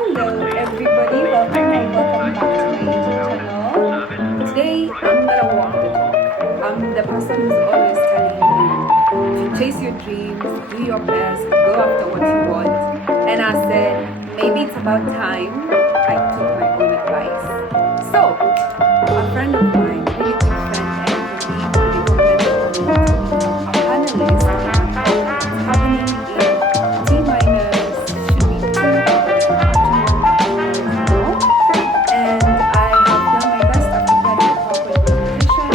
Hello everybody, welcome back to my YouTube channel. Today I'm gonna walk the talk. I'm the person who's always telling you to chase your dreams, do your best, go after what you want. And I said, maybe it's about time I took my own advice. So, a friend of mine, really good friend and colleague, really recommended a panelist happening in T minus should be 2 hours now, and I have done my best. I've prepared a PowerPoint presentation,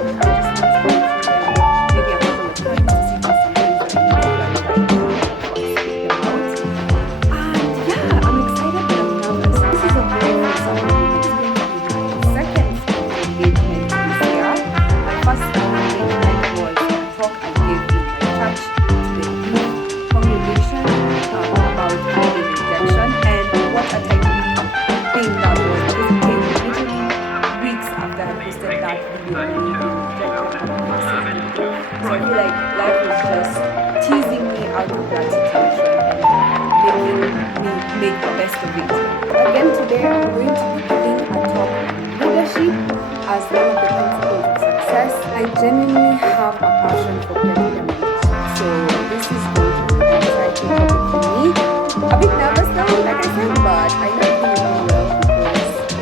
and I just want to go through them maybe a couple of times to see if there's some things that I need to clarify before I speak them out. And yeah, I'm excited but I'm nervous. This is a very first time it's going to be my second engagement this year. My first engagement was a talk I gave in my church to the youth congregation about hiding rejection, and what a timely thing that was, because it came literally weeks after I posted that video of me being rejected from university. So I feel like life was just teasing me out of that situation and making me make the best of it. Again, today I'm going to be giving a talk on leadership as one of the principles of success. I genuinely have a passion for people development. So this is going to be an exciting topic for me. A bit nervous though, like I said, but I know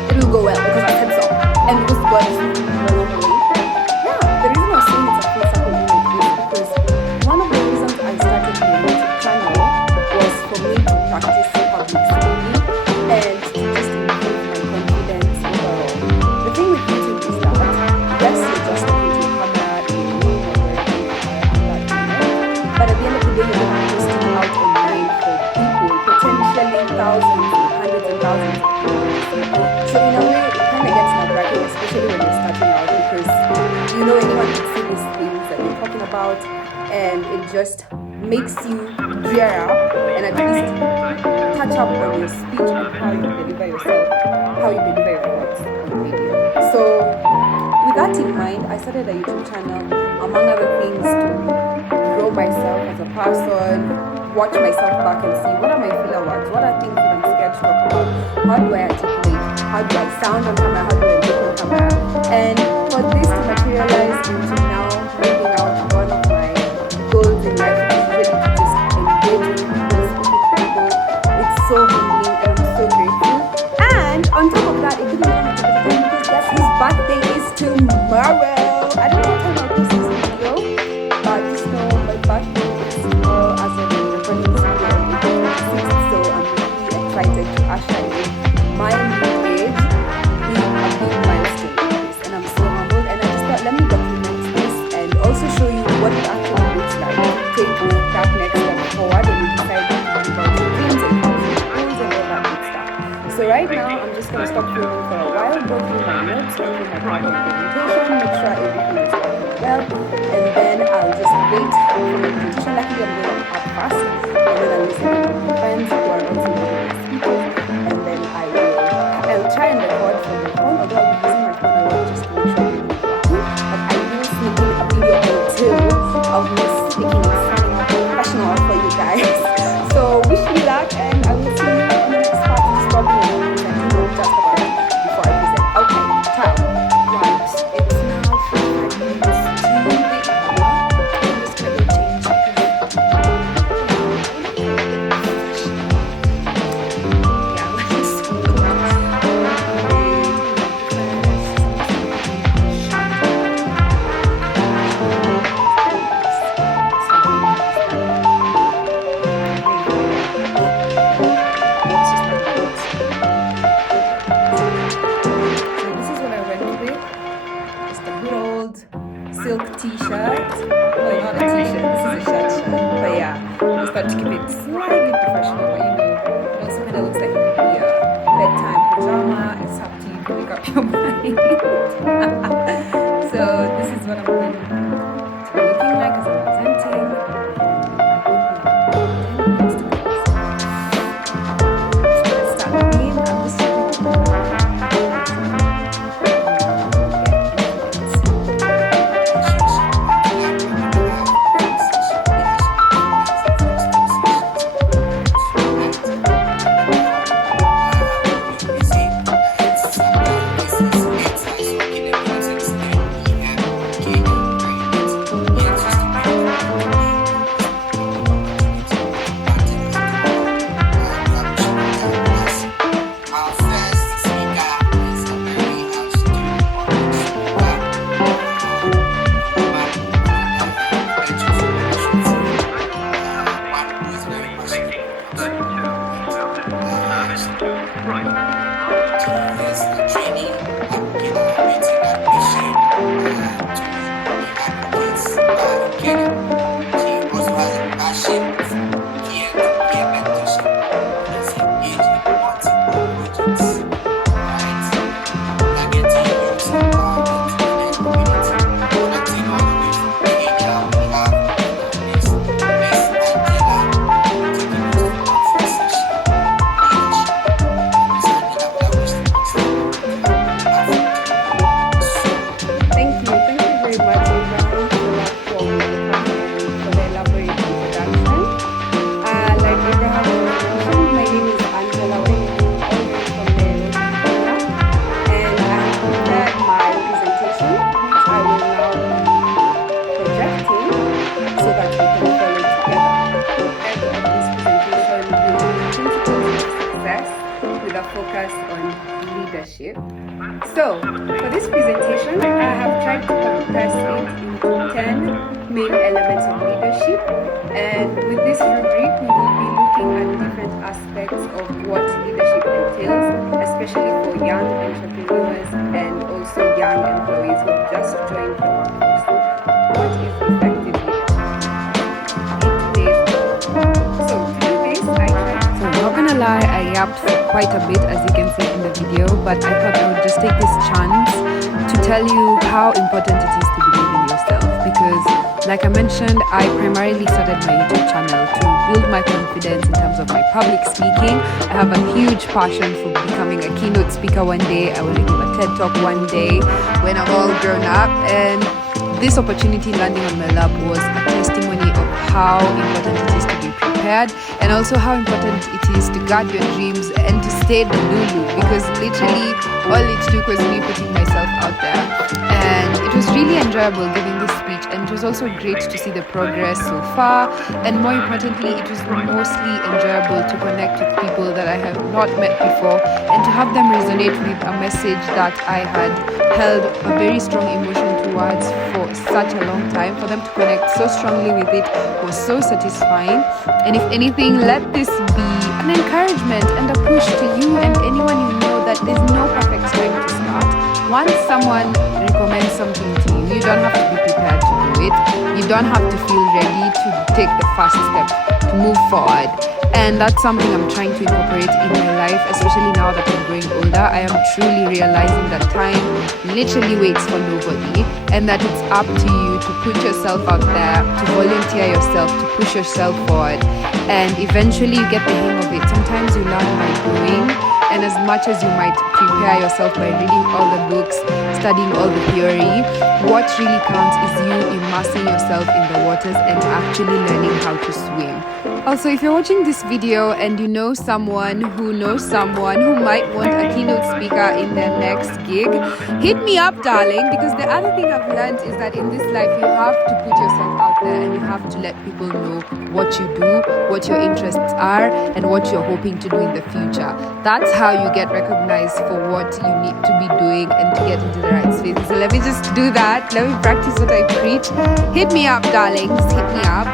it will go well because I said so. And because God is moving me along the way. Yeah, the reason I was saying it's a full circle moment is because one of the reasons I started my YouTube channel was for me to practice public speaking and to just improve my confidence overall. The thing with YouTube is that, yes, you're just talking to your camera in your room or wherever you are at that moment, but at the end of the day, you're going to be posting out online for people, potentially thousands and hundreds and thousands of people. So in a way, it kind of gets nerve-wracking, especially when you're starting out, because you know anyone can see these things that you're talking about, and it just makes you gear up and at least touch up on your speech and how you deliver yourself, how you deliver your thoughts on video. So with that in mind, I started a YouTube channel, among other things, to grow myself as a person, watch myself back and see what are my filler words, what are things that I'm scared to talk about, how do I articulate, how do I sound on camera, how do I look on camera, and for this to materialize into now living out one of my goals in life, is really to just engage with people, speak with people. It's so humbling and I'm so grateful. And on top of that, it didn't come at a better time because guess whose birthday is tomorrow. I don't know what time I'll post this video, but just know my birthday is tomorrow as of recording this video on April 26th. So I'm really excited to usher in my new age being a big milestone like this, and I'm so humbled. And I just thought, let me document this and also show you what it actually looks like to take that next step forward when you decide to do about your dreams and goals and all that good stuff. So right now, I'm just going to stop filming for a while, go through my notes, go through my PowerPoint presentation, make sure everything is working well, and then I'll just wait for my presentation. Luckily, I'm going up fast, and then I'll listen to my friends who are also speakers, and then I'll try and record from my phone, although I'll be using my phone a lot just to make sure everything is working. But I will sneak in a video or two of me speaking and sounding professional for you guys. So wish me luck, and I will see you in the next part of this problem, and let you know just about it before I present. Okay, ciao. Right, it's now 45 minutes to the hour. I'm just gonna go change because yeah, let's silk t-shirt. Well, not a t-shirt, this is a shirt. But yeah, I just thought to keep it slightly professional, but you know, it also kind of looks like it could be a bedtime pajama. It's up to you to make up your mind. So this is what I'm going to be looking like as I'm presenting. There's a training meeting that we shared to be advocates getting. She also has a passion for peer-to-peer mentorship. She's engaged in multiple projects, right? Targeting youth empowerment in the community. Connecting all the way from Kenya, we have Miss Angela taking us to conference session. Miss Angela, we have wished to Thank you very much, Abraham, for that welcome and for the elaborate introduction. Like Abraham mentioned, my name is Angela Wayne, always from the Kenya, and I have prepared my presentation, which I will now be projecting so that we can follow together. The of this presentation will be principles of success with a focus on leadership. So, for this presentation, I have tried to compress it into 10 main elements of leadership, and with this rubric, we will be looking at different aspects of what leadership entails, especially for young entrepreneurs and also young employees who have just joined the workforce. What is effective leadership in today's world? So, to do this, I tried to... So I'm not gonna lie, I yapped for quite a bit, as you can see in the video, but I thought I would just take this chance to tell you how important it is to believe in yourself, because like I mentioned, I primarily started my YouTube channel to build my confidence in terms of my public speaking. I have a huge passion for becoming a keynote speaker one day. I want to give a TED talk one day when I'm all grown up, and this opportunity landing on my lap was a testimony of how important it is to be prepared, and also how important it is to guard your dreams and to stay the Lulu, because literally all it took was me putting myself out there. And it was really enjoyable giving this speech, and it was also great to see the progress so far, and more importantly, it was mostly enjoyable to connect with people that I have not met before, and to have them resonate with a message that I had held a very strong emotion towards for such a long time. For them to connect so strongly with it was so satisfying, and if anything, let this be an encouragement and a push to you and anyone you know that there's no perfect time to start. Once someone recommends something to you, you don't have to be prepared to do it. You don't have to feel ready to take the first step to move forward. And that's something I'm trying to incorporate in my life, especially now that I'm growing older. I am truly realizing that time literally waits for nobody, and that it's up to you to put yourself out there, to volunteer yourself, to push yourself forward, and eventually you get the hang of it. Sometimes you learn by doing, and as much as you might prepare yourself by reading all the books, studying all the theory, what really counts is you immersing yourself in the waters and actually learning how to swim. Also, if you're watching this video and you know someone who might want a keynote speaker in their next gig, hit me up, darling, because the other thing I've learned is that in this life you have to put yourself out there and you have to let people know what you do, what your interests are, and what you're hoping to do in the future. That's how you get recognized for what you need to be doing and to get into the right space. So let me just do that. Let me practice what I preach. Hit me up, darlings. Hit me up.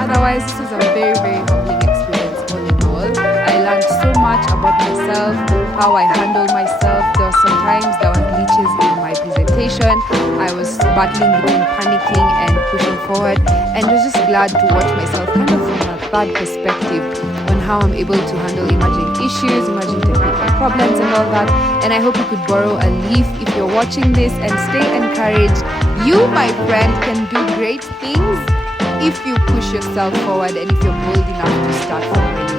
Otherwise, this was a very, very humbling experience all in all. I learned so much about myself, how I handle myself. There were some times there were glitches in my presentation. I was battling between panicking and pushing forward, and I was just glad to watch myself kind of from a third perspective on how I'm able to handle emerging issues, emerging technical problems and all that. And I hope you could borrow a leaf if you're watching this, and stay encouraged. You, my friend, can do great things if you push yourself forward and if you're bold enough to start from where